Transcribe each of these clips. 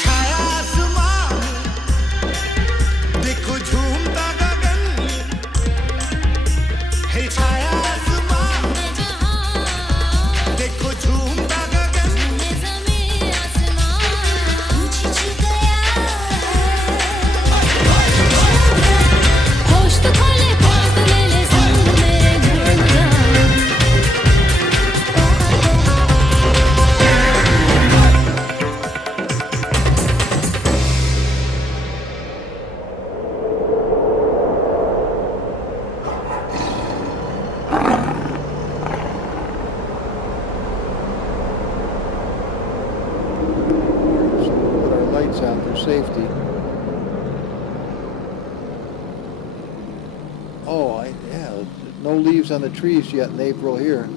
छाया आसमान देखो झूमता गगन है छाया आसमान देखो झूमता गगन ज़मीन आसमान मुझे छू गया होश तो खोले बात ले ले संग मेरे गुनगान Put our lights on for safety. Oh, yeah, no leaves on the trees yet in April here.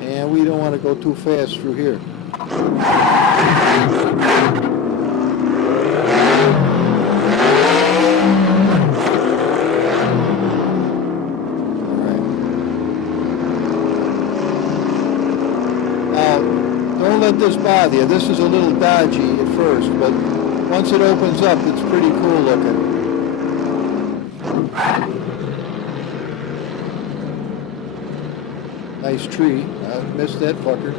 And we don't want to go too fast through here. Don't let this bother you. This is a little dodgy at first, but once it opens up, it's pretty cool looking. Nice tree. I missed that fucker.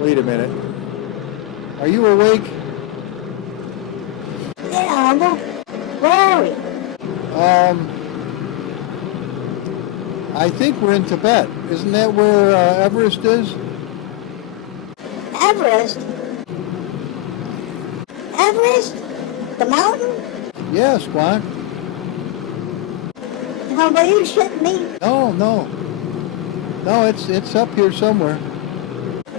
Wait a minute. Are you awake? Yeah, Humble. Where are we? I think we're in Tibet. Isn't that where Everest is? Everest? Everest? The mountain? Yeah, Squawk. Humble, you shitting me? No, it's up here somewhere.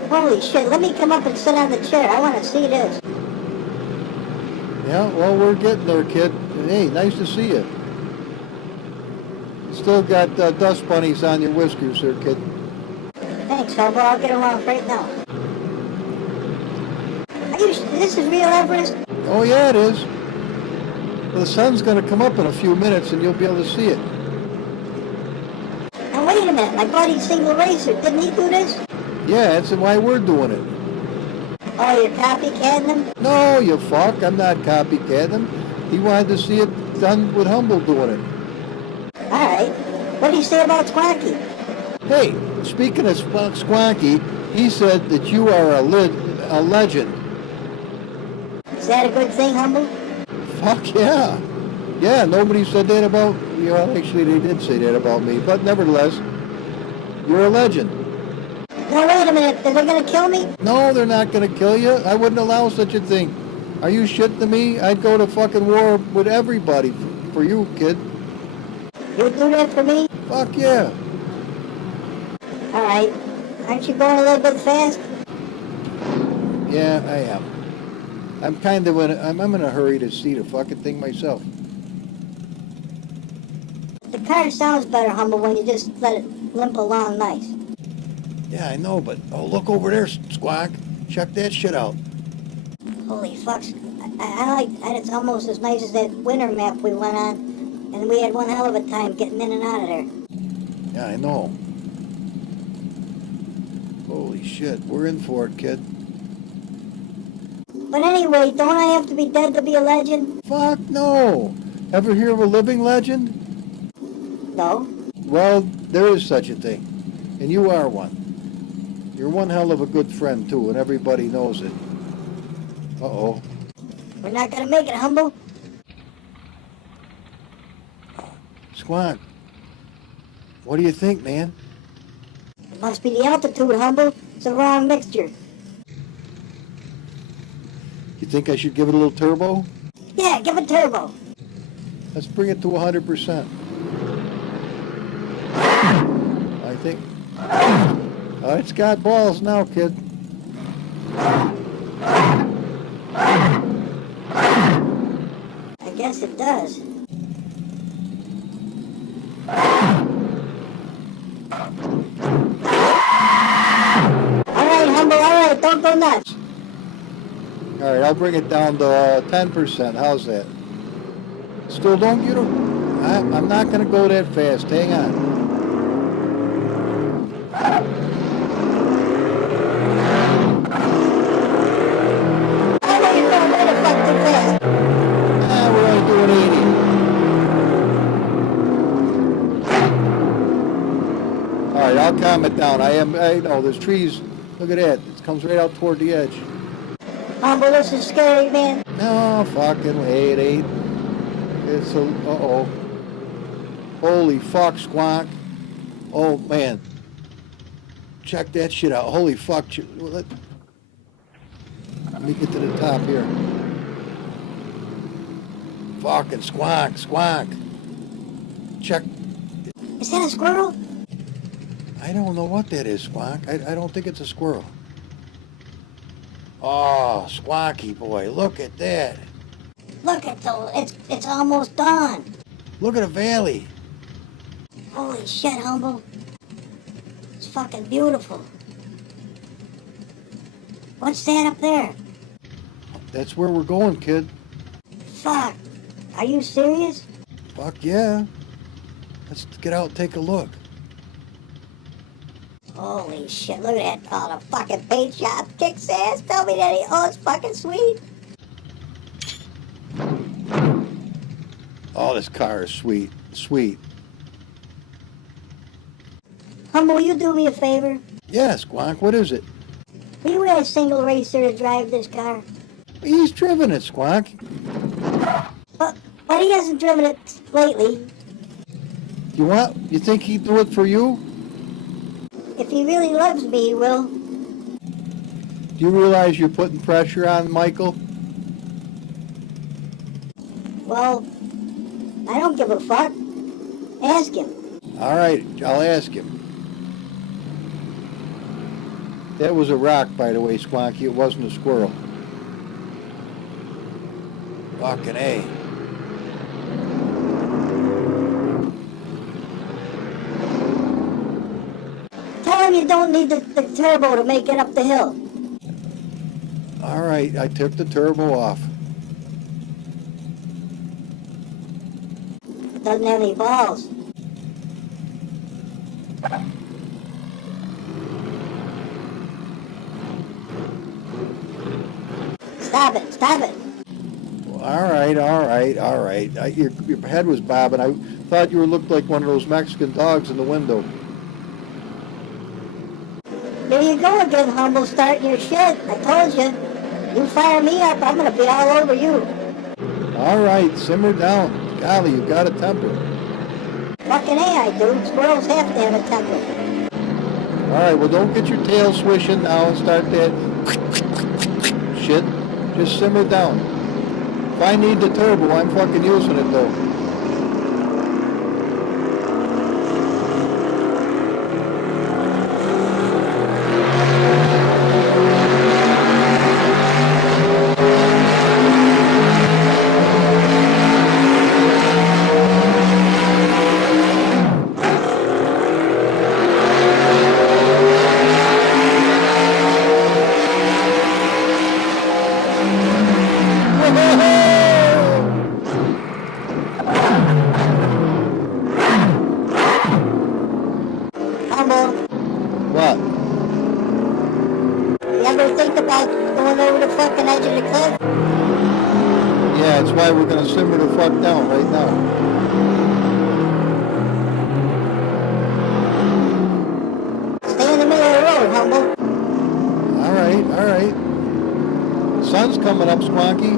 Holy shit, let me come up and sit on the chair. I want to see this. Yeah, well, we're getting there, kid. And hey, nice to see you. Still got dust bunnies on your whiskers there, kid. Thanks, Humble. I'll get them off right now. This is real Everest? Oh, yeah, it is. Well, the sun's going to come up in a few minutes and you'll be able to see it. Now, wait a minute. My buddy's single racer. Didn't he do this? Yeah, that's why we're doing it. Oh, you're copycatting him? No, you fuck. I'm not copycatting him. He wanted to see it done with Humble doing it. All right. What do you say about Squonky? Hey, speaking of Squonky, he said that you are a legend. Is that a good thing, Humble? Fuck yeah. Yeah, nobody said that about, actually they did say that about me, but nevertheless, you're a legend. No, wait a minute. Are they going to kill me? No, they're not going to kill you. I wouldn't allow such a thing. Are you shitting to me? I'd go to fucking war with everybody for you, kid. You'd do that for me? Fuck yeah. All right. Aren't you going a little bit fast? Yeah, I am. I'm kind of I'm in a hurry to see the fucking thing myself. The car sounds better, Humble, when you just let it limp along nice. Yeah, I know, but oh, look over there, Squawk. Check that shit out. Holy fucks. I like that. It's almost as nice as that winter map we went on, and we had one hell of a time getting in and out of there. Yeah, I know. Holy shit, we're in for it, kid. But anyway, don't I have to be dead to be a legend? Fuck no. Ever hear of a living legend? No. Well, there is such a thing, and you are one. You're one hell of a good friend, too, and everybody knows it. Uh-oh. We're not gonna make it, Humble. Squawk, what do you think, man? It must be the altitude, Humble. It's the wrong mixture. You think I should give it a little turbo? Yeah, give it turbo. Let's bring it to 100%. I think... Oh, it's got balls now, kid. I guess it does. All right, Humble, all right. nuts. All right, I'll bring it down to 10%. How's that? Still don't, you don't, I'm not going to go that fast. Hang on. I know you're going way the fuck too fast. We're only doing 80. All right, I'll calm it down. I know, there's trees. Look at that. It comes right out toward the edge. Humble, this is scary, man. No, fucking way, it ain't. It's a, uh-oh. Holy fuck, Squonk. Oh, man. Check that shit out. Holy fuck. Let me get to the top here. Fucking Squonk. Check. Is that a squirrel? I don't know what that is, Squonk. I don't think it's a squirrel. Oh, Squonky boy, look at that. Look at those. It's almost dawn. Look at the valley. Holy shit, Humble. It's fucking beautiful. What's that up there? That's where we're going, kid. Fuck. Are you serious? Fuck yeah. Let's get out and take a look. Holy shit, look at that. Oh, the fucking paint job kicks ass. Tell me that it's fucking sweet. Oh, this car is sweet. Sweet. Humble, will you do me a favor? Yes, Squonk, what is it? Will you ask Single Racer to drive this car? He's driven it, Squonk. But he hasn't driven it lately. You think he'd do it for you? If he really loves me, he will. Do you realize you're putting pressure on Michael? Well, I don't give a fuck. Ask him. All right, I'll ask him. That was a rock, by the way, Squonky. It wasn't a squirrel. Fucking A. Tell him you don't need the turbo to make it up the hill. All right, I took the turbo off. Doesn't have any balls. Stop it. All right. Your head was bobbing. I thought you looked like one of those Mexican dogs in the window. There you go again, Humble, starting your shit. I told you. You fire me up, I'm gonna be all over you. All right, simmer down. Golly, you got a temper. Fucking A, I do. Squirrels have to have a temper. All right, well, don't get your tail swishing now and start that shit. Just simmer down. If I need the turbo, I'm fucking using it, though. What? You ever think about going over the fucking edge of the cliff? Yeah, that's why we're gonna simmer the fuck down right now. Stay in the middle of the road, Humble. All right. Sun's coming up, Squonky.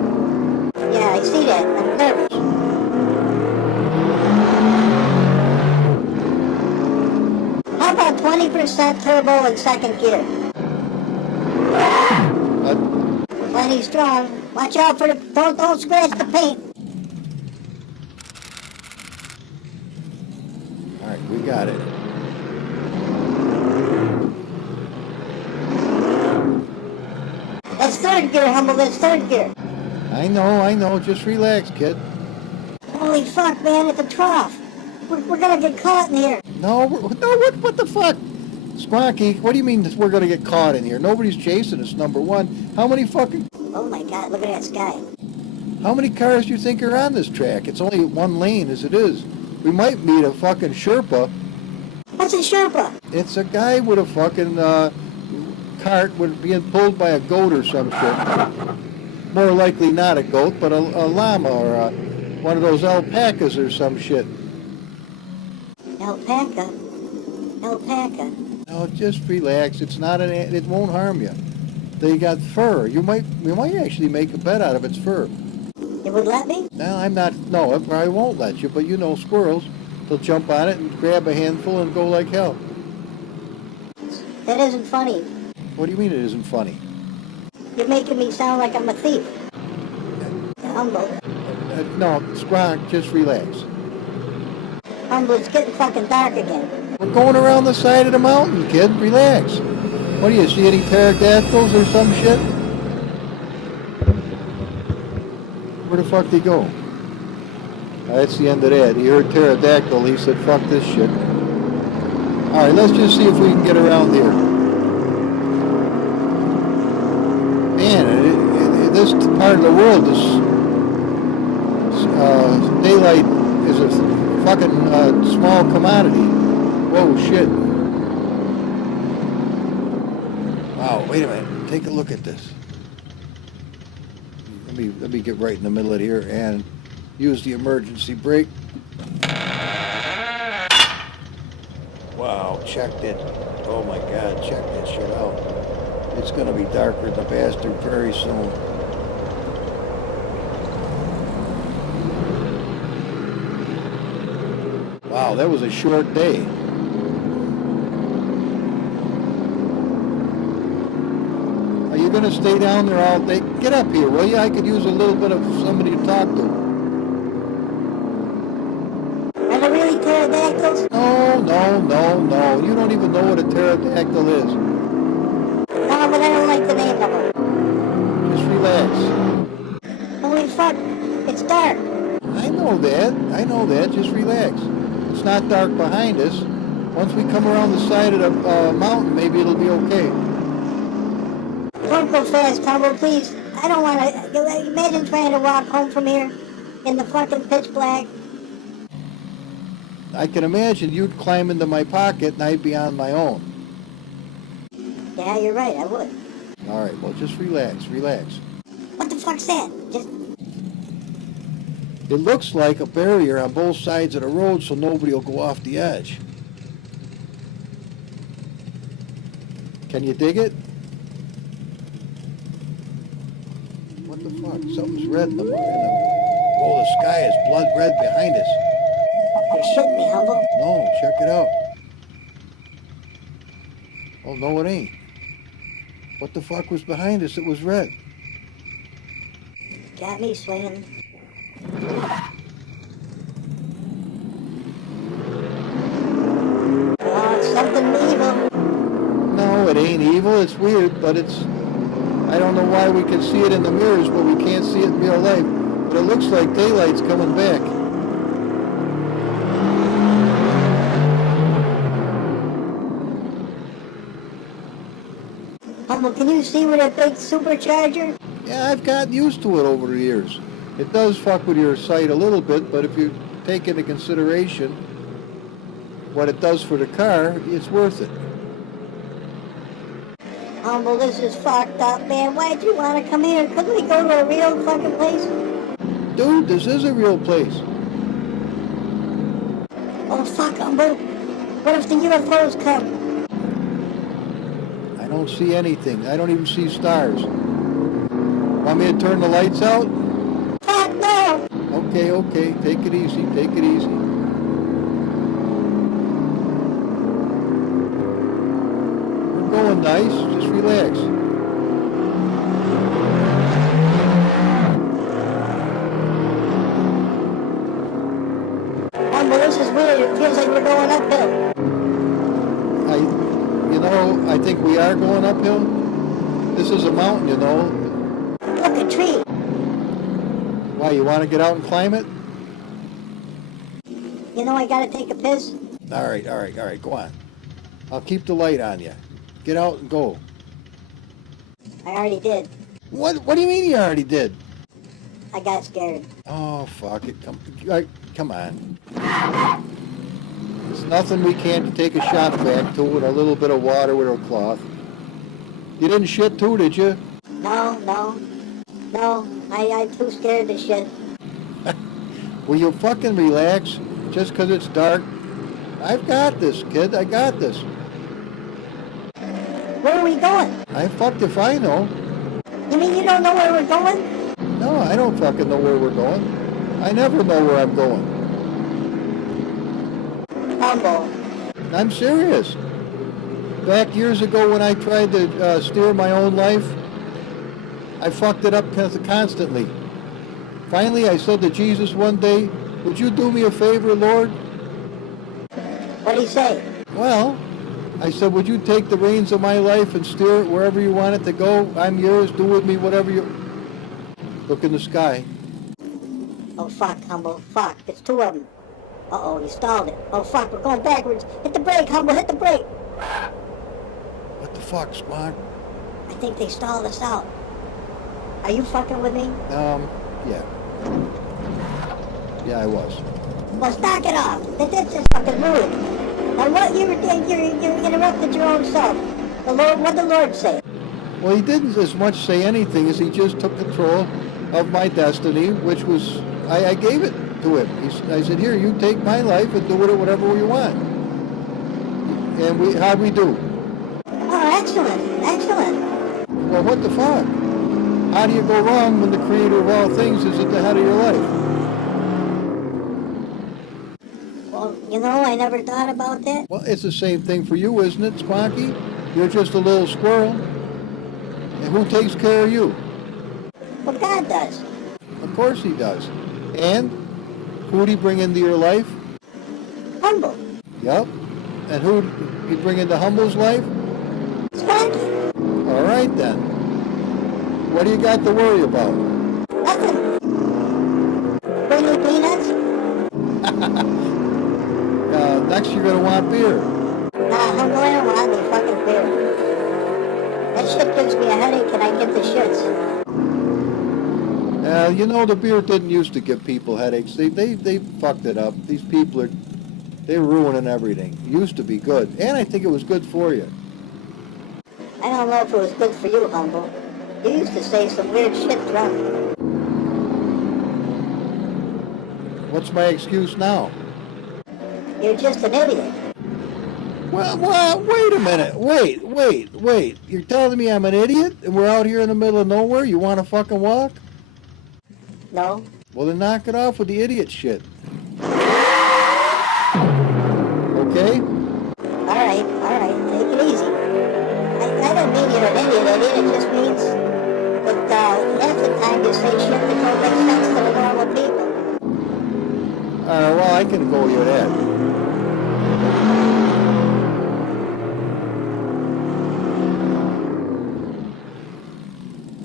Yeah, I see that. I'm nervous. How about 20% turbo in second gear? Plenty strong. Watch out for the... Don't scratch the paint. All right, we got it. That's third gear, Humble. That's third gear. I know. Just relax, kid. Holy fuck, man. It's a trough. We're gonna get caught in here. No, what the fuck? Squonky, what do you mean that we're going to get caught in here? Nobody's chasing us, number one. How many Oh my God, look at that sky. how many cars do you think are on this track? It's only one lane as it is. We might meet a fucking Sherpa. What's a Sherpa? It's a guy with a fucking cart with being pulled by a goat or some shit. More likely not a goat, but a llama or one of those alpacas or some shit. Alpaca? Alpaca? No, just relax. It's not it won't harm you. They got fur. We might actually make a bet out of its fur. It would let me? No, no, it probably won't let you, but you know squirrels. They'll jump on it and grab a handful and go like hell. That isn't funny. What do you mean it isn't funny? You're making me sound like I'm a thief. Humble. No, Squonk, just relax. Humble, it's getting fucking dark again. We're going around the side of the mountain, kid. Relax. What do you see, any pterodactyls or some shit? Where the fuck did he go? That's the end of that. He heard pterodactyl. He said, fuck this shit. All right, let's just see if we can get around here. Man, this part of the world is daylight is a fucking small commodity. Whoa, shit. Wow, wait a minute. Take a look at this. Let me get right in the middle of here and use the emergency brake. Wow, check it. Oh my God, check that shit out. It's gonna be darker than the bastard very soon. Wow, that was a short day. Are you gonna stay down there all day? Get up here, will you? I could use a little bit of somebody to talk to. Are there really pterodactyls? No. You don't even know what a pterodactyl is. No, but I don't like the name of them. Just relax. Holy fuck, it's dark. I know that. Just relax. It's not dark behind us. Once we come around the side of the mountain, maybe it'll be okay. Don't go fast, Humble, please. I don't want to... Imagine trying to walk home from here in the fucking pitch black. I can imagine you'd climb into my pocket and I'd be on my own. Yeah, you're right, I would. All right, well, just relax. What the fuck's that? Just... It looks like a barrier on both sides of the road so nobody will go off the edge. Can you dig it? What the fuck? Something's red in the... Oh, the sky is blood red behind us. You're shitting me, Humble. No, check it out. Oh, no, it ain't. What the fuck was behind us? It was red. Got me swinging. Oh, it's something evil. No, it ain't evil. It's weird, but it's... I don't know why we can see it in the mirrors, but we can't see it in real life. But it looks like daylight's coming back. Humble, can you see with a big supercharger? Yeah, I've gotten used to it over the years. It does fuck with your sight a little bit, but if you take into consideration what it does for the car, it's worth it. Humble, this is fucked up, man. Why'd you want to come here? Couldn't we go to a real fucking place? Dude, this is a real place. Oh, fuck, Humble. What if the UFOs come? I don't see anything. I don't even see stars. Want me to turn the lights out? Fuck no! Okay. Take it easy. We're going nice. Just relax. Humble, this is weird. It feels like we're going uphill. I think we are going uphill. This is a mountain, you know. Look, a tree. Why, you want to get out and climb it? You know I gotta take a piss. All right, go on. I'll keep the light on you. Get out and go. I already did. What do you mean you already did? I got scared. Oh, fuck it. Come on. It's nothing we can't take a shot back to with a little bit of water with a cloth. You didn't shit too, did you? No. I'm too scared to shit. Will you fucking relax? Just 'cause it's dark? I've got this, kid. I got this. Where are we going? I fucked if I know. You mean you don't know where we're going? No, I don't fucking know where we're going. I never know where I'm going. Humble. I'm serious. Back years ago when I tried to steer my own life, I fucked it up constantly. Finally, I said to Jesus one day, would you do me a favor, Lord? What'd he say? Well, I said, would you take the reins of my life and steer it wherever you want it to go? I'm yours. Do with me whatever you... Look in the sky. Oh, fuck, Humble. Fuck. It's two of them. Uh-oh, he stalled it. Oh, fuck, we're going backwards. Hit the brake, Humble. Hit the brake. What the fuck, Squawk? I think they stalled us out. Are you fucking with me? Yeah. Yeah, I was. Well, knock it off. That's just fucking rude. Now what you interrupted your own self. The Lord, what'd the Lord say? Well, he didn't as much say anything as he just took control of my destiny, which was, I gave it to him. I said, here, you take my life and do with it whatever you want. And how'd we do? Oh, excellent. Well, what the fuck? How do you go wrong when the creator of all things is at the head of your life? Well, you know, I never thought about that. Well, it's the same thing for you, isn't it, Squawky? You're just a little squirrel. And who takes care of you? Well, God does. Of course he does. And who'd he bring into your life? Humble. Yep. And who'd he bring into Humble's life? Squawky. All right, then. What do you got to worry about? Nothing. Bring me peanuts? Next you're going to want beer. Nah, Humble, I don't want any fucking beer. That shit gives me a headache and I get the shits. You know, the beer didn't used to give people headaches. They fucked it up. These people they're ruining everything. It used to be good. And I think it was good for you. I don't know if it was good for you, Humble. You used to say some weird shit drunk. What's my excuse now? You're just an idiot. Well, wait a minute. Wait. You're telling me I'm an idiot and we're out here in the middle of nowhere? You want to fucking walk? No? Well, then knock it off with the idiot shit. Okay? Alright, take it easy. I don't mean you're an idiot. It just means that half the time you say shit that don't make sense to the normal people. Well, I can go with that.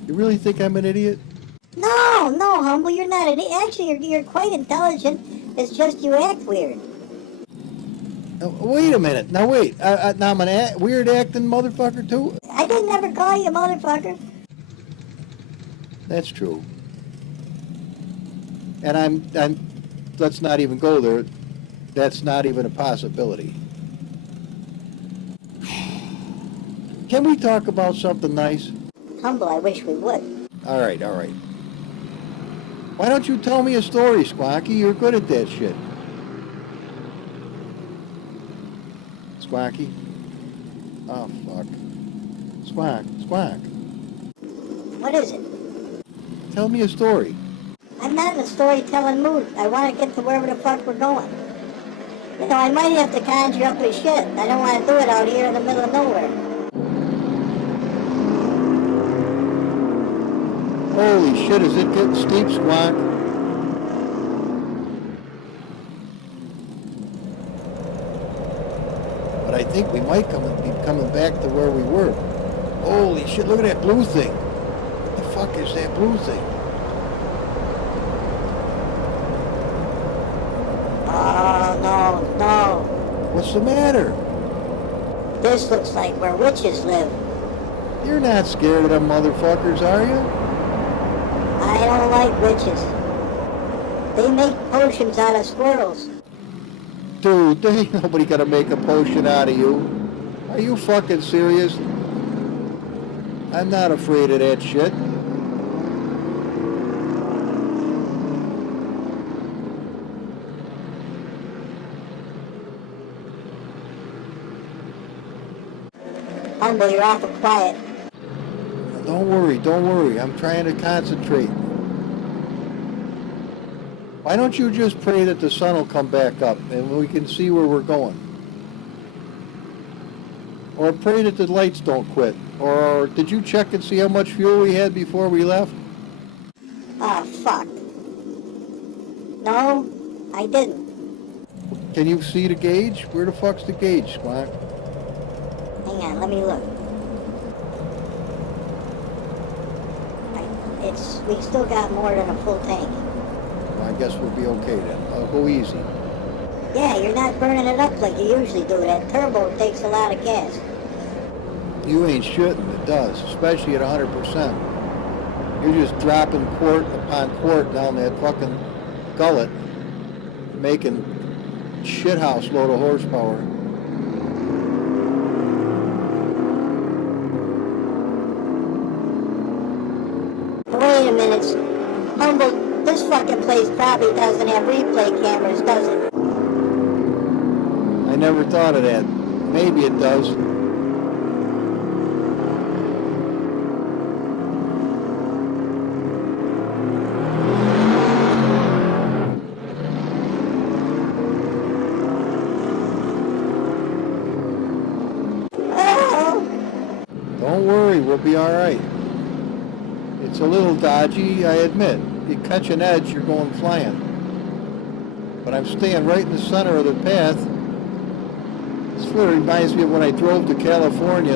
You really think I'm an idiot? No, Humble, you're not an idiot. Actually, you're quite intelligent. It's just you act weird. Wait a minute. Now wait. Now I'm an weird acting motherfucker too? I didn't ever call you a motherfucker. That's true. And I'm let's not even go there. That's not even a possibility. Can we talk about something nice? Humble, I wish we would. All right. Why don't you tell me a story, Squawky? You're good at that shit. Squawky? Oh, fuck. Squawk. What is it? Tell me a story. I'm not in a storytelling mood. I want to get to wherever the fuck we're going. You know, I might have to conjure up a shit. I don't want to do it out here in the middle of nowhere. Holy shit, is it getting steep, Squawk? But I think we might be coming back to where we were. Holy shit, look at that blue thing. What the fuck is that blue thing? Oh, no. What's the matter? This looks like where witches live. You're not scared of them motherfuckers, are you? I don't like witches. They make potions out of squirrels. Dude, there ain't nobody gonna make a potion out of you. Are you fucking serious? I'm not afraid of that shit. Humble, you're awful quiet. Don't worry. I'm trying to concentrate. Why don't you just pray that the sun will come back up and we can see where we're going? Or pray that the lights don't quit. Or did you check and see how much fuel we had before we left? Oh, fuck. No, I didn't. Can you see the gauge? Where the fuck's the gauge, Squawk? Hang on, let me look. We still got more than a full tank. Well, I guess we'll be okay then. I'll go easy. Yeah, you're not burning it up like you usually do. That turbo takes a lot of gas. You ain't shitting, it does, especially at 100%. You're just dropping quart upon quart down that fucking gullet, making shithouse load of horsepower. Wait a minute. Humble, this fucking place probably doesn't have replay cameras, does it? I never thought of that. Maybe it does. Oh! Don't worry, we'll be all right. It's a little dodgy, I admit. You catch an edge, you're going flying. But I'm staying right in the center of the path. This really reminds me of when I drove to California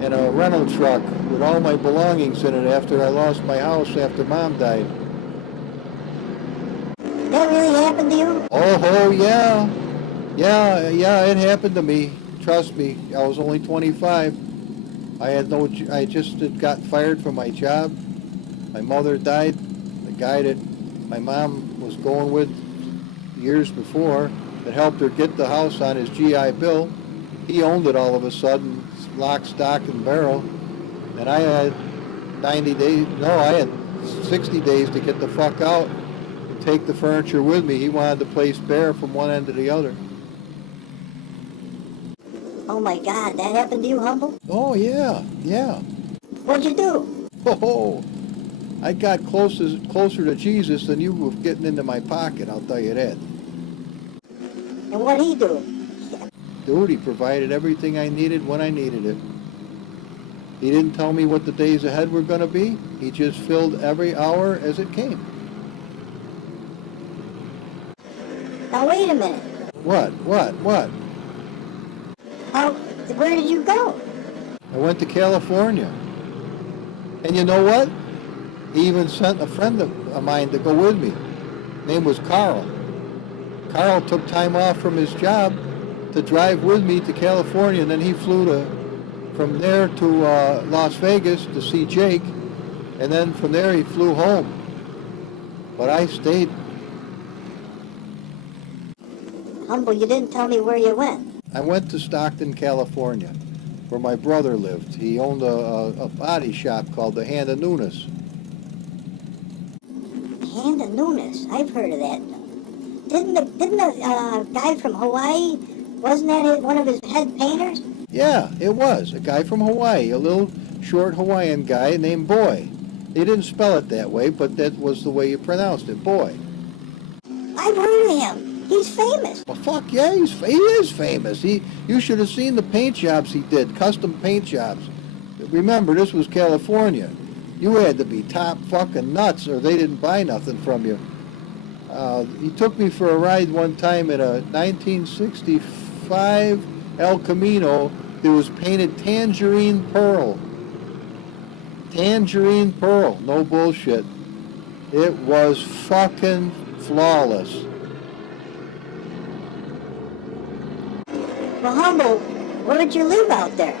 in a rental truck with all my belongings in it after I lost my house after Mom died. That really happened to you? Oh, yeah. Yeah, it happened to me. Trust me, I was only 25. I just had got fired from my job. My mother died. The guy that my mom was going with years before that helped her get the house on his GI Bill, he owned it all of a sudden, lock, stock, and barrel. And I had 60 days to get the fuck out and take the furniture with me. He wanted the place bare from one end to the other. Oh my God, that happened to you, Humble? Oh, yeah. What'd you do? Oh, I got closer to Jesus than you were getting into my pocket, I'll tell you that. And what'd he do? Dude, he provided everything I needed when I needed it. He didn't tell me what the days ahead were going to be. He just filled every hour as it came. Now wait a minute. What? Where did you go? I went to California. And you know what? He even sent a friend of mine to go with me. His name was Carl. Carl took time off from his job to drive with me to California, and then he flew from there to Las Vegas to see Jake, and then from there he flew home. But I stayed. Humble, you didn't tell me where you went. I went to Stockton, California, where my brother lived. He owned a body shop called the Hand of Nunes. Hand of Nunes. I've heard of that. Didn't the guy from Hawaii, wasn't that one of his head painters? Yeah, it was. A guy from Hawaii, a little short Hawaiian guy named Boy. They didn't spell it that way, but that was the way you pronounced it, Boy. I've heard of him. He's famous. Well, fuck yeah, he is famous. You should have seen the paint jobs he did, custom paint jobs. Remember, this was California. You had to be top fucking nuts or they didn't buy nothing from you. He took me for a ride one time in a 1965 El Camino that was painted tangerine pearl. Tangerine pearl, no bullshit. It was fucking flawless. Well, Humble, Where'd you live out there?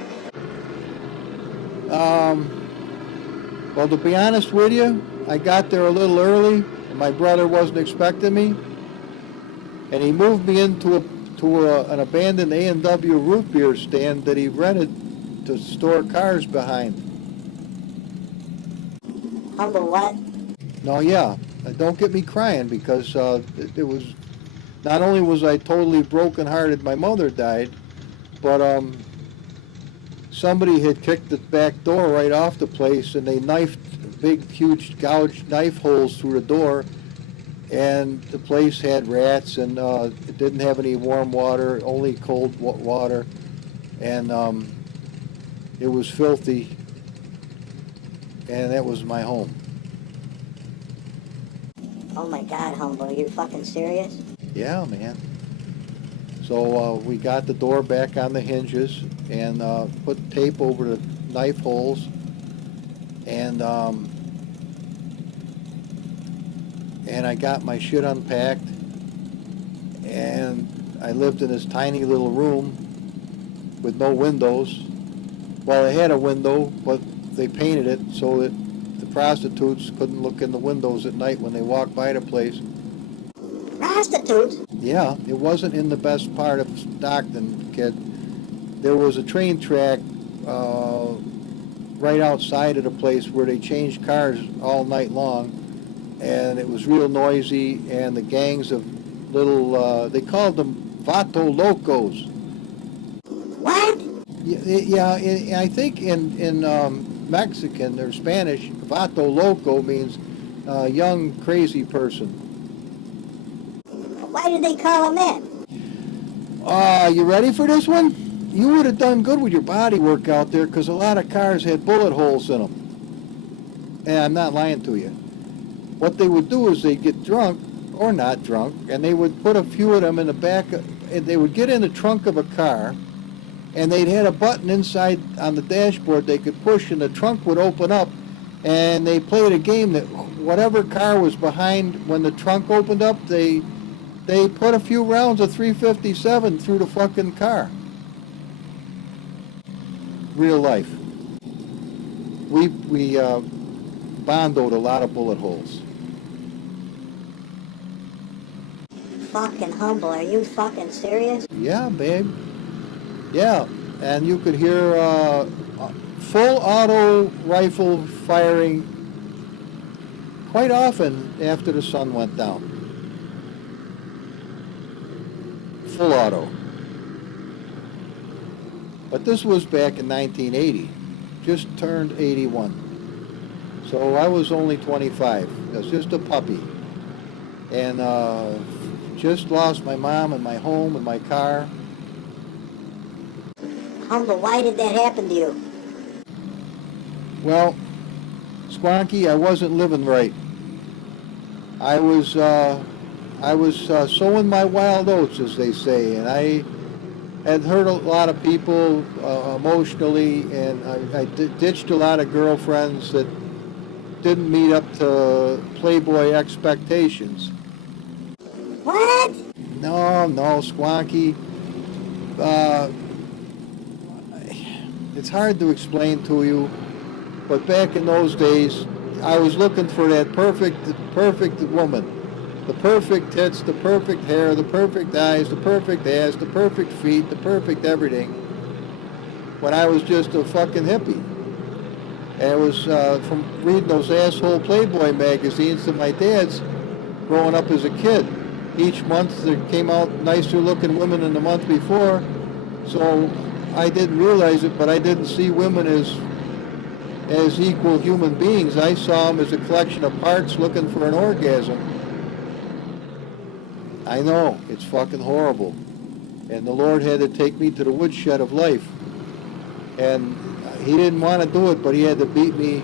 Well, to be honest with you, I got there a little early, and my brother wasn't expecting me, and he moved me into an abandoned A&W root beer stand that he rented to store cars behind. Humble what? No, yeah, don't get me crying, because it was, not only was I totally brokenhearted, my mother died, but somebody had kicked the back door right off the place, and they knifed big, huge, gouged knife holes through the door, and the place had rats, and it didn't have any warm water, only cold water, and it was filthy, and that was my home. Oh my God, Humble, you're fucking serious? Yeah, man. So we got the door back on the hinges and put tape over the knife holes, and I got my shit unpacked, and I lived in this tiny little room with no windows. Well, it had a window, but they painted it so that the prostitutes couldn't look in the windows at night when they walked by the place. Prostitutes? Yeah, it wasn't in the best part of Stockton, kid. There was a train track right outside of the place where they changed cars all night long, and it was real noisy, and the gangs of little, they called them Vato Locos. What? Yeah, I think in Mexican or Spanish, Vato Loco means young crazy person. Why did they call him that? You ready for this one? You would have done good with your body work out there, because a lot of cars had bullet holes in them. And I'm not lying to you. What they would do is they'd get drunk, or not drunk, and they would put a few of them in the back, and they would get in the trunk of a car, and they'd had a button inside on the dashboard they could push, and the trunk would open up, and they played a game that whatever car was behind when the trunk opened up, they put a few rounds of .357 through the fucking car. Real life. We bondoed a lot of bullet holes. Fucking Humble, are you fucking serious? Yeah, babe. Yeah, and you could hear full auto rifle firing quite often after the sun went down. Full auto. But this was back in 1980. Just turned 81. So I was only 25. I was just a puppy. And just lost my mom and my home and my car. Humble, why did that happen to you? Well, Squonky, I wasn't living right. I was sowing my wild oats, as they say, and I had hurt a lot of people emotionally, and I ditched a lot of girlfriends that didn't meet up to Playboy expectations. What? No, Squonky. It's hard to explain to you, but back in those days, I was looking for that perfect woman. The perfect tits, the perfect hair, the perfect eyes, the perfect ass, the perfect feet, the perfect everything, when I was just a fucking hippie. And it was from reading those asshole Playboy magazines to my dad's growing up as a kid. Each month there came out nicer looking women than the month before, so I didn't realize it, but I didn't see women as equal human beings. I saw them as a collection of parts looking for an orgasm. I know, it's fucking horrible. And the Lord had to take me to the woodshed of life. And he didn't want to do it, but he had to beat me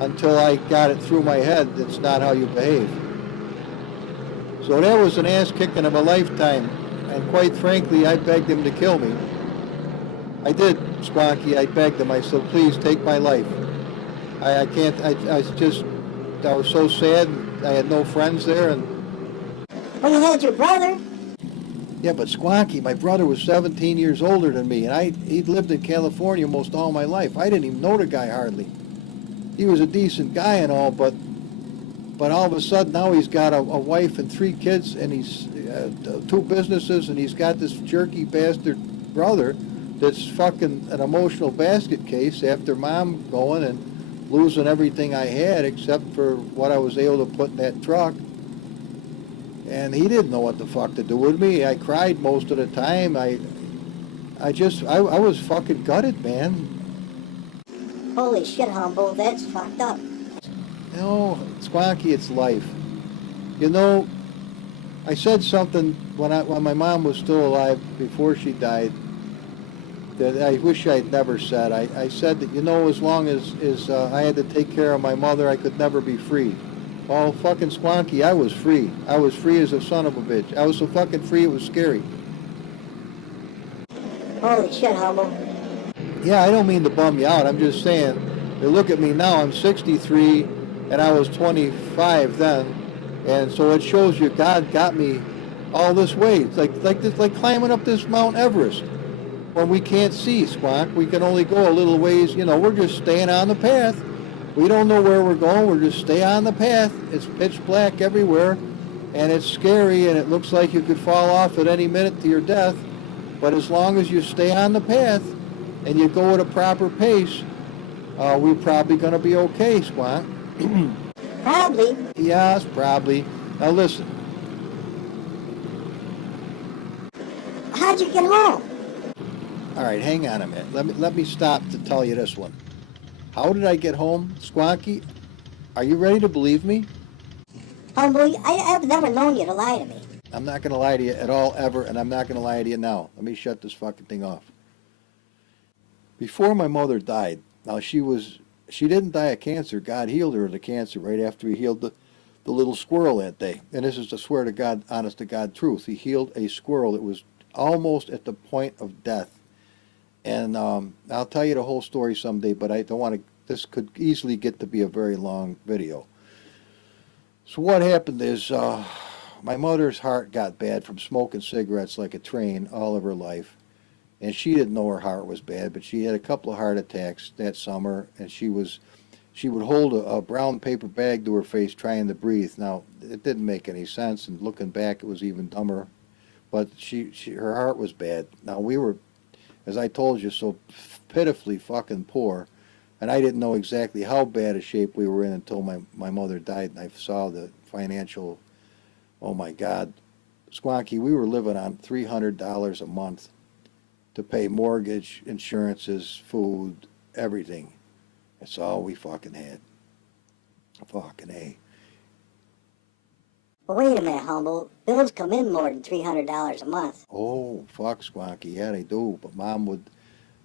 until I got it through my head. That's not how you behave. So that was an ass kicking of a lifetime. And quite frankly, I begged him to kill me. I did, Squonky. I begged him. I said, please take my life. I can't, I was so sad. I had no friends there, and Well, you had your brother. Yeah, but Squonky, my brother was 17 years older than me, and he'd lived in California most all my life. I didn't even know the guy hardly. He was a decent guy and all, but all of a sudden now he's got a wife and 3 kids, and he's 2 businesses, and he's got this jerky bastard brother that's fucking an emotional basket case after mom going and losing everything I had except for what I was able to put in that truck. And he didn't know what the fuck to do with me. I cried most of the time. I was fucking gutted, man. Holy shit, Humble, that's fucked up. You know, Squonky, it's life. You know, I said something when my mom was still alive before she died that I wish I'd never said. I said that, you know, as long as I had to take care of my mother, I could never be free. Well, fucking Squonky, I was free. I was free as a son of a bitch. I was so fucking free it was scary. Holy shit, Humble. Yeah, I don't mean to bum you out. I'm just saying, you look at me now, I'm 63, and I was 25 then. And so it shows you God got me all this way. It's like climbing up this Mount Everest. When we can't see, Squonk, we can only go a little ways. You know, we're just staying on the path. We don't know where we're going. We're just stay on the path. It's pitch black everywhere, and it's scary, and it looks like you could fall off at any minute to your death. But as long as you stay on the path and you go at a proper pace, we're probably going to be okay, Squonk. Probably. Yes, probably. Now listen. How'd you get home? All right, hang on a minute. Let me stop to tell you this one. How did I get home, Squonky? Are you ready to believe me? Humble, I've never known you to lie to me. I'm not going to lie to you at all, ever, and I'm not going to lie to you now. Let me shut this fucking thing off. Before my mother died, now she didn't die of cancer. God healed her of the cancer right after he healed the little squirrel that day. And this is the swear to God, honest to God truth. He healed a squirrel that was almost at the point of death. And I'll tell you the whole story someday, but I don't want to, this could easily get to be a very long video. So what happened is my mother's heart got bad from smoking cigarettes like a train all of her life. And she didn't know her heart was bad, but she had a couple of heart attacks that summer, and she would hold a brown paper bag to her face trying to breathe. Now, it didn't make any sense, and looking back, it was even dumber. But her heart was bad. Now, we were, as I told you, so pitifully fucking poor, and I didn't know exactly how bad a shape we were in until my mother died, and I saw the financial, oh my God. Squonky, we were living on $300 a month to pay mortgage, insurances, food, everything. That's all we fucking had. Fucking A. Well, wait a minute, Humble. Bills come in more than $300 a month. Oh, fuck, Squonky. Yeah, they do. But Mom would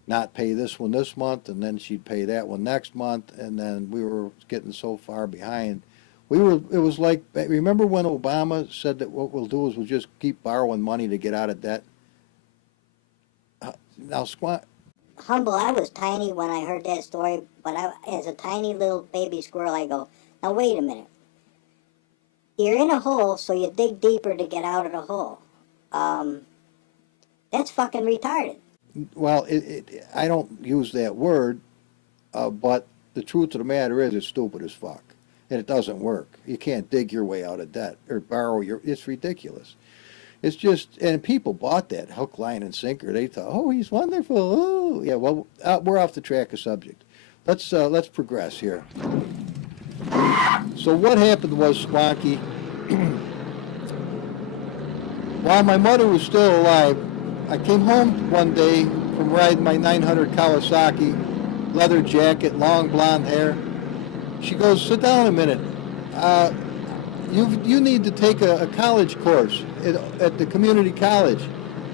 not pay this one this month, and then she'd pay that one next month, and then we were getting so far behind. It was like, remember when Obama said that what we'll do is we'll just keep borrowing money to get out of debt? Now, Humble, I was tiny when I heard that story, but as a tiny little baby squirrel, I go, now wait a minute. You're in a hole, so you dig deeper to get out of the hole. That's fucking retarded. Well, I don't use that word, but the truth of the matter is it's stupid as fuck. And it doesn't work. You can't dig your way out of debt or borrow it's ridiculous. It's just, and people bought that hook, line, and sinker. They thought, oh, he's wonderful. Oh, yeah. Well, we're off the track of subject. Let's progress here. So what happened was, Squonky, while my mother was still alive, I came home one day from riding my 900 Kawasaki, leather jacket, long blonde hair. She goes, sit down a minute. You need to take a college course at the community college.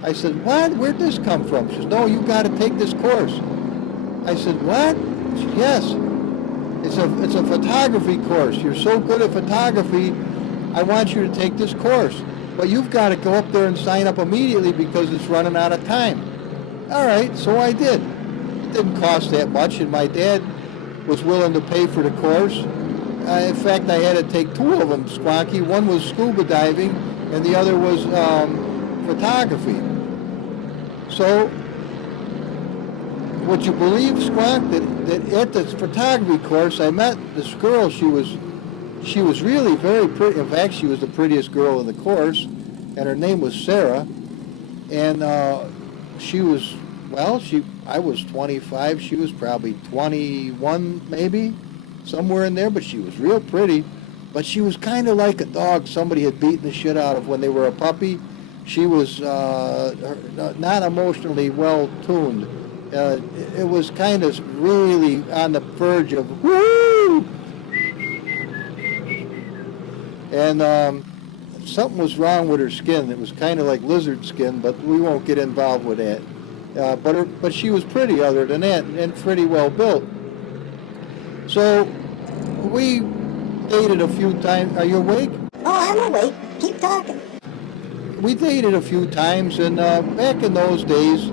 I said, what? Where'd this come from? She says, no, you got to take this course. I said, what? She said, yes. It's a photography course. You're so good at photography, I want you to take this course. But you've got to go up there and sign up immediately because it's running out of time. All right, so I did. It didn't cost that much, and my dad was willing to pay for the course. In fact, I had to take 2 of them, Squonky. One was scuba diving, and the other was photography. So, would you believe, Squawk, that at this photography course I met this girl. She was really very pretty. In fact, she was the prettiest girl in the course, and her name was Sarah. And she was, well, I was 25. She was probably 21, maybe, somewhere in there. But she was real pretty. But she was kind of like a dog somebody had beaten the shit out of when they were a puppy. She was not emotionally well tuned. It was kind of really on the verge of woo! And something was wrong with her skin. It was kind of like lizard skin, but we won't get involved with that. But she was pretty other than that, and pretty well built. So we dated a few times. Are you awake? Oh, I'm awake. Keep talking. We dated a few times, and back in those days,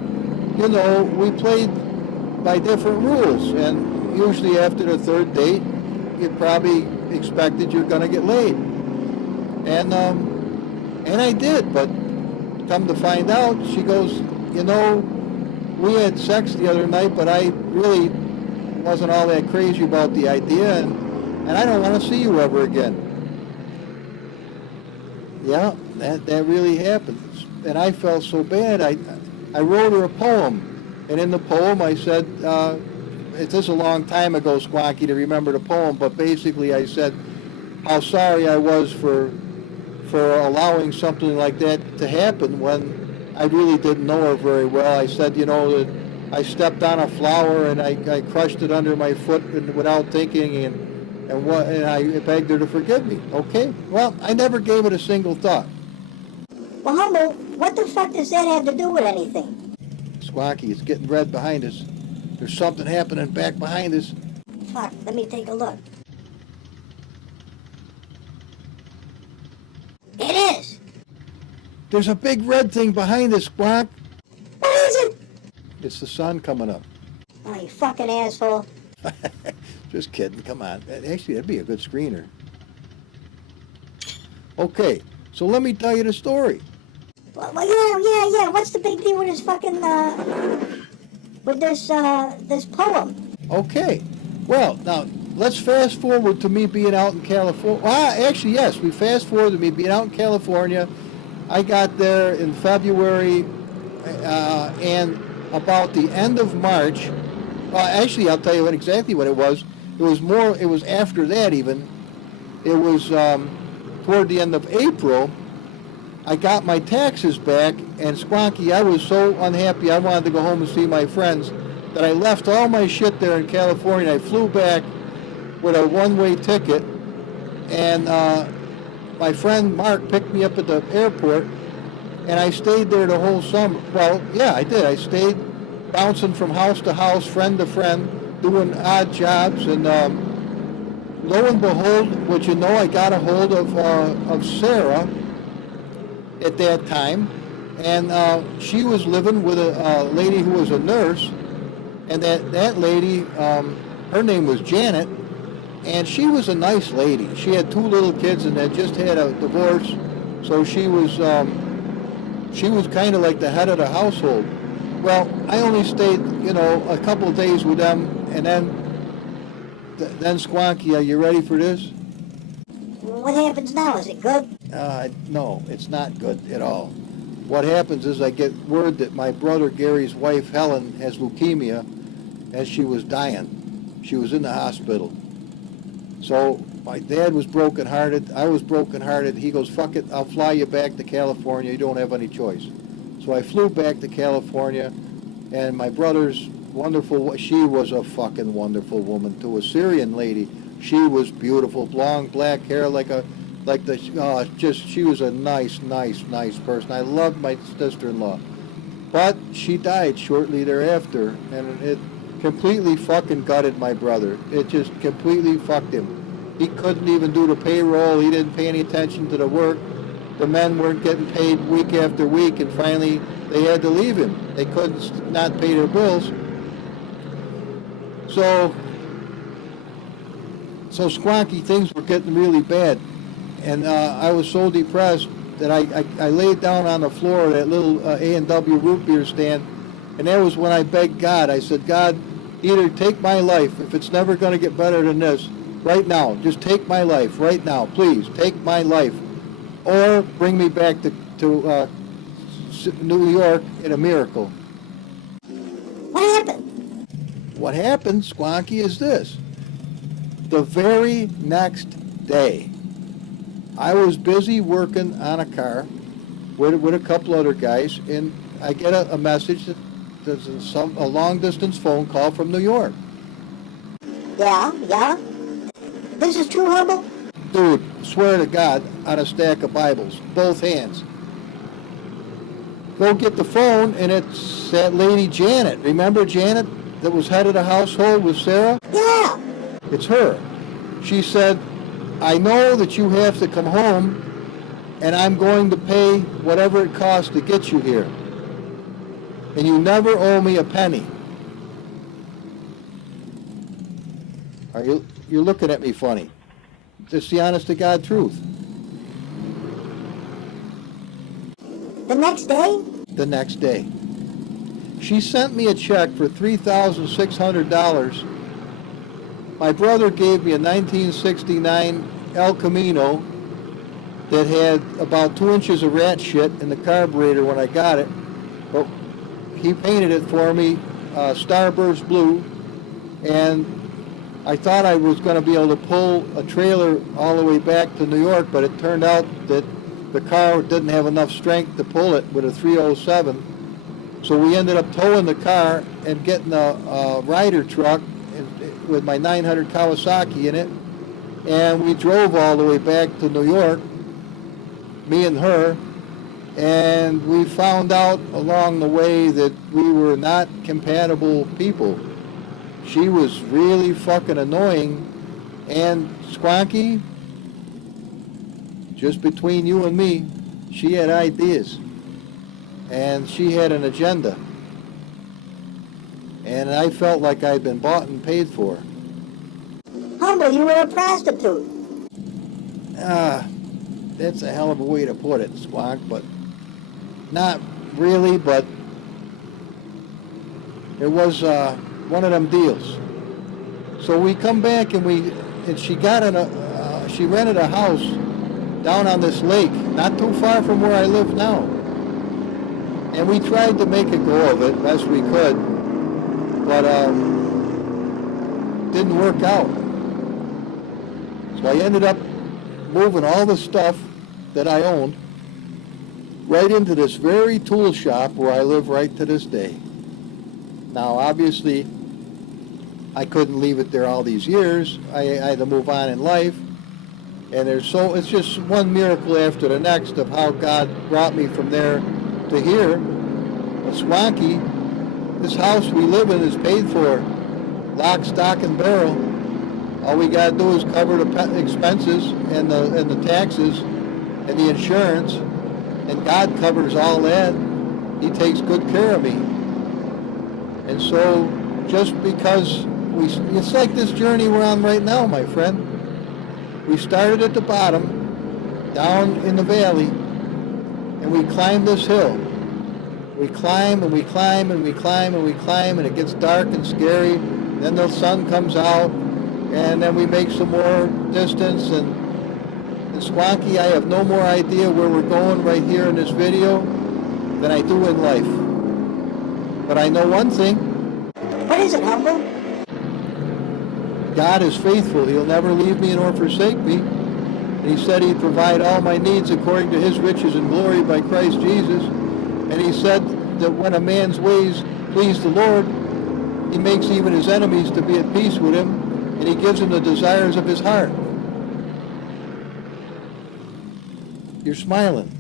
you know, we played by different rules, and usually after the third date, you probably expected you're going to get laid. And I did, but come to find out, she goes, you know, we had sex the other night, but I really wasn't all that crazy about the idea, and I don't want to see you ever again. Yeah, that really happened. And I felt so bad. I wrote her a poem. And in the poem I said, it's just a long time ago, Squawky, to remember the poem, but basically I said how sorry I was for allowing something like that to happen when I really didn't know her very well. I said, you know, that I stepped on a flower and I crushed it under my foot without thinking, and I begged her to forgive me. Okay? Well, I never gave it a single thought. Well, Humble, what the fuck does that have to do with anything? Squawky, it's getting red behind us. There's something happening back behind us. Fuck, let me take a look. It is! There's a big red thing behind us, Squawk. What is it? It's the sun coming up. Oh, you fucking asshole. Just kidding, come on. Actually, that'd be a good screener. Okay, so let me tell you the story. Well, yeah. What's the big deal with this fucking, with this poem? Okay, well, now, let's fast forward to me being out in California. Actually, yes, we fast forward to me being out in California. I got there in February, and about the end of March, actually, I'll tell you exactly what it was. It was after that even. It was toward the end of April. I got my taxes back, and Squonky, I was so unhappy I wanted to go home and see my friends that I left all my shit there in California. I flew back with a one-way ticket, and my friend Mark picked me up at the airport, and I stayed there the whole summer. Well, yeah, I did. I stayed bouncing from house to house, friend to friend, doing odd jobs, and lo and behold, what you know, I got a hold of Sarah at that time, and she was living with a lady who was a nurse, and that lady, her name was Janet, and she was a nice lady. She had 2 little kids and had just had a divorce, so she was kind of like the head of the household. Well, I only stayed, a couple of days with them, and then Squonky, are you ready for this? What happens now? Is it good? No, it's not good at all. What happens is I get word that my brother Gary's wife, Helen, has leukemia, as she was dying. She was in the hospital. So my dad was brokenhearted. I was brokenhearted. He goes, fuck it, I'll fly you back to California. You don't have any choice. So I flew back to California, and my brother's wonderful, she was a fucking wonderful woman too, a Syrian lady. She was beautiful, long black hair, she was a nice person. I loved my sister-in-law. But she died shortly thereafter, and it completely fucking gutted my brother. It just completely fucked him. He couldn't even do the payroll. He didn't pay any attention to the work. The men weren't getting paid week after week, and finally they had to leave him. They couldn't not pay their bills. So Squonky, things were getting really bad, and I was so depressed that I laid down on the floor of that little A&W root beer stand, and that was when I begged God. I said, God, either take my life, if it's never going to get better than this, right now. Just take my life right now. Please, take my life. Or bring me back to New York in a miracle. What happened? What happened, Squonky, is this. The very next day, I was busy working on a car with a couple other guys, and I get a message that there's a long-distance phone call from New York. Yeah? This is true, Humble? Dude, swear to God, on a stack of Bibles, both hands. Go get the phone, and it's that lady Janet. Remember Janet that was head of the household with Sarah? Yeah. It's her. She said, I know that you have to come home, and I'm going to pay whatever it costs to get you here. And you never owe me a penny. You're looking at me funny. It's the honest to God truth. The next day? The next day. She sent me a check for $3,600. My brother gave me a 1969 El Camino that had about 2 inches of rat shit in the carburetor when I got it. But he painted it for me, Starburst blue, and I thought I was going to be able to pull a trailer all the way back to New York, but it turned out that the car didn't have enough strength to pull it with a 307. So we ended up towing the car and getting a rider truck with my 900 Kawasaki in it, and we drove all the way back to New York, me and her, and we found out along the way that we were not compatible people. She was really fucking annoying, and Squonky, just between you and me, she had ideas, and she had an agenda, and I felt like I'd been bought and paid for. Humble, you were a prostitute. That's a hell of a way to put it, Squonk, but not really, but it was one of them deals. So we come back and she she rented a house down on this lake, not too far from where I live now. And we tried to make a go of it best we could, but didn't work out. So I ended up moving all the stuff that I owned right into this very tool shop where I live right to this day. Now, obviously, I couldn't leave it there all these years. I had to move on in life. And it's just one miracle after the next of how God brought me from there to here. But Swanky, this house we live in is paid for, lock, stock, and barrel. All we got to do is cover the expenses and the taxes and the insurance, and God covers all that. He takes good care of me. And so, just because it's like this journey we're on right now, my friend. We started at the bottom, down in the valley, and we climbed this hill. We climb and we climb and we climb and we climb, and it gets dark and scary. Then the sun comes out, and then we make some more distance. And Swanky, I have no more idea where we're going right here in this video than I do in life. But I know one thing. What is it, Humble? God is faithful. He'll never leave me nor forsake me. And he said he'd provide all my needs according to his riches and glory by Christ Jesus. And he said that when a man's ways please the Lord, he makes even his enemies to be at peace with him, and he gives him the desires of his heart. You're smiling.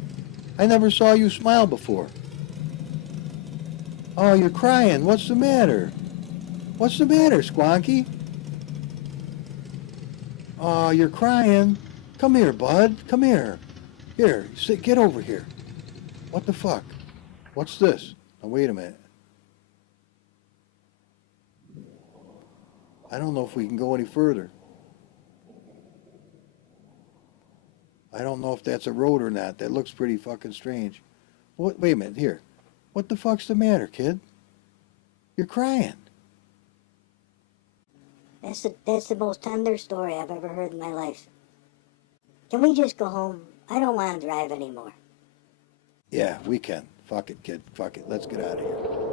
I never saw you smile before. Oh, you're crying. What's the matter? What's the matter, Squonky? Oh, you're crying. Come here, bud. Come here. Here, sit, get over here. What the fuck? What's this? Now, wait a minute. I don't know if we can go any further. I don't know if that's a road or not. That looks pretty fucking strange. What? Wait a minute. Here. What the fuck's the matter, kid? You're crying. That's the most tender story I've ever heard in my life. Can we just go home? I don't want to drive anymore. Yeah, we can. Fuck it, kid. Fuck it. Let's get out of here.